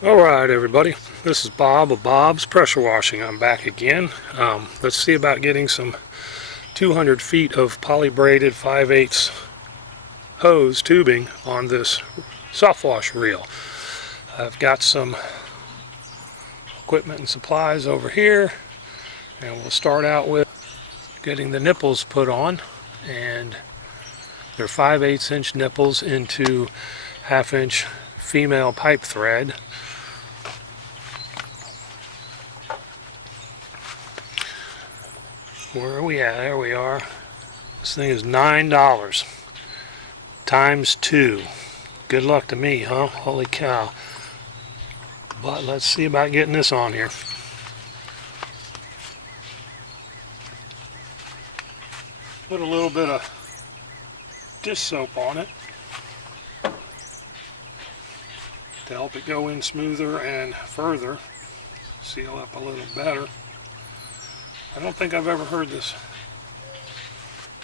Alright everybody, this is Bob of Bob's Pressure Washing. I'm back again. Let's see about getting some 200 feet of poly braided 5/8 hose tubing on this soft wash reel. I've got some equipment and supplies over here, and we'll start out with getting the nipples put on, and they're 5/8 inch nipples into 1/2 inch female pipe thread. Where are we at? There we are. This thing is $9 times 2. Good luck to me, huh? Holy cow. But let's see about getting this on here. Put a little bit of dish soap on it to help it go in smoother and further, seal up a little better. I don't think I've ever heard this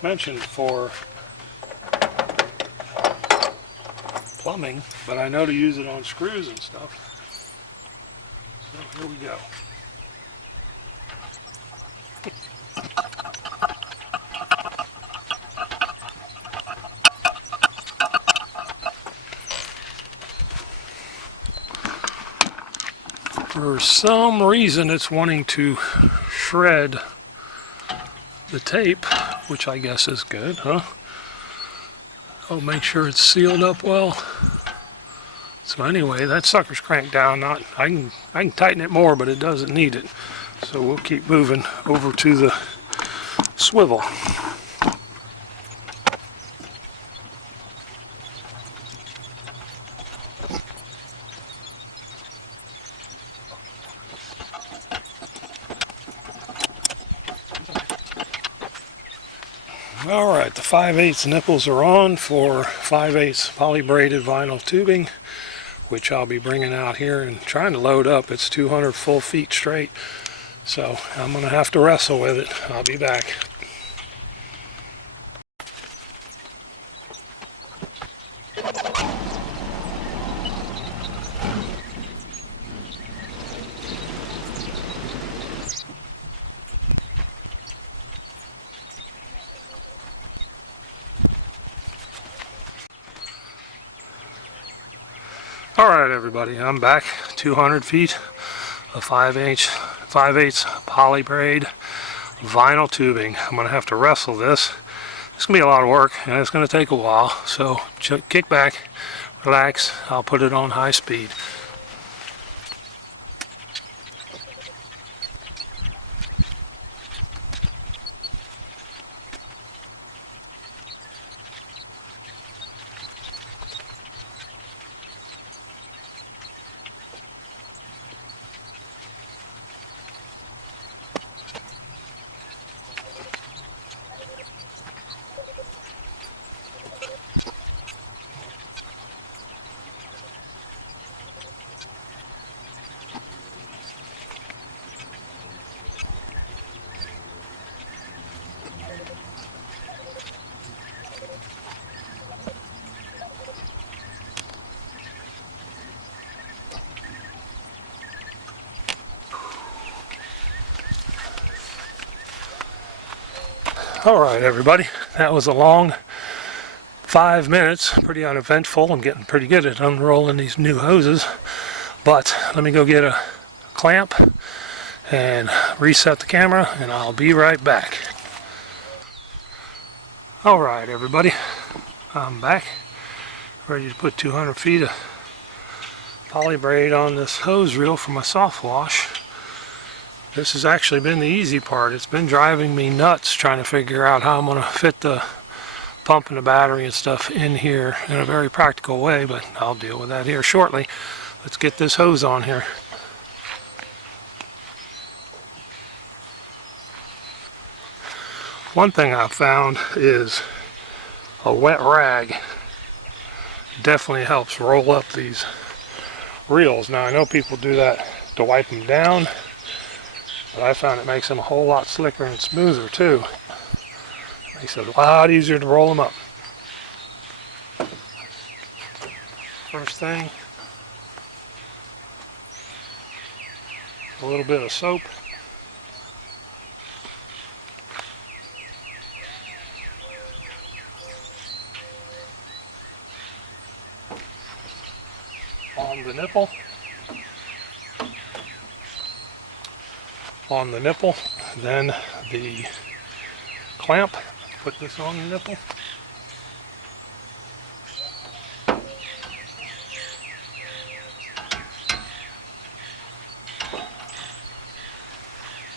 mentioned for plumbing, but I know to use it on screws and stuff. So here we go. For some reason it's wanting to shred the tape, which I guess is good, huh? I'll make sure it's sealed up well. So anyway, that sucker's cranked down. I can tighten it more, but it doesn't need it. So we'll keep moving over to the swivel. Alright, the 5/8 nipples are on for 5/8 poly braided vinyl tubing, which I'll be bringing out here and trying to load up. It's 200 full feet straight, so I'm going to have to wrestle with it. I'll be back. Alright everybody, I'm back. 200 feet of 5/8 poly braid vinyl tubing. I'm going to have to wrestle this. It's going to be a lot of work and it's going to take a while. So kick back, relax, I'll put it on high speed. Alright everybody, that was a long 5 minutes, pretty uneventful. I'm getting pretty good at unrolling these new hoses, but let me go get a clamp and reset the camera and I'll be right back. Alright everybody, I'm back, ready to put 200 feet of poly braid on this hose reel for my soft wash. This has actually been the easy part. It's been driving me nuts trying to figure out how I'm going to fit the pump and the battery and stuff in here in a very practical way, but I'll deal with that here shortly. Let's get this hose on here. One thing I've found is a wet rag definitely helps roll up these reels. Now I know people do that to wipe them down, but I found it makes them a whole lot slicker and smoother too. Makes it a lot easier to roll them up. First thing, a little bit of soap. On the nipple. On the nipple, then the clamp. Put this on the nipple.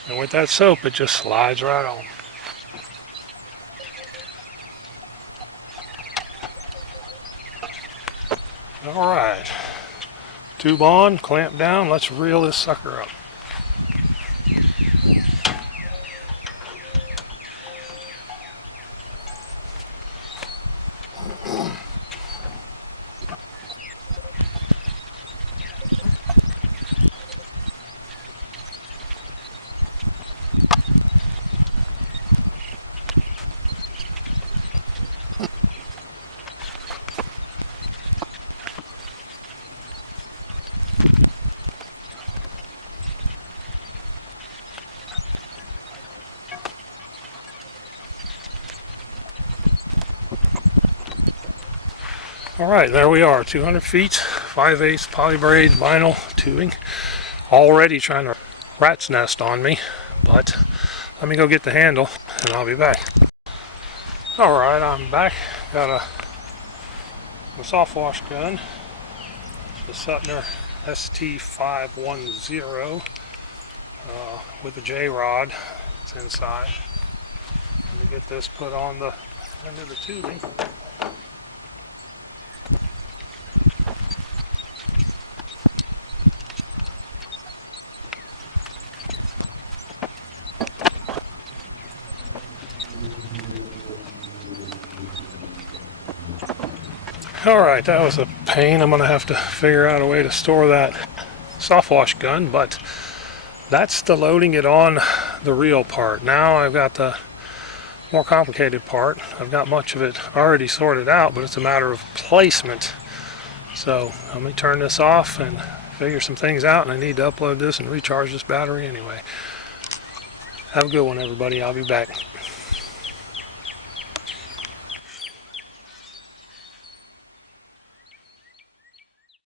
And with that soap, it just slides right on. All right, tube on, clamp down. Let's reel this sucker up. All right, there we are, 200 feet, 5/8 poly braid vinyl tubing, already trying to rat's nest on me, but let me go get the handle and I'll be back. All right, I'm back. Got a soft wash gun, the Suttner ST 510 with a J rod. It's inside. Let me get this put on the end of the tubing. Alright, that was a pain. I'm going to have to figure out a way to store that soft wash gun, but that's the loading it on the real part. Now I've got the more complicated part. I've got much of it already sorted out, but it's a matter of placement. So let me turn this off and figure some things out, and I need to upload this and recharge this battery anyway. Have a good one, everybody. I'll be back.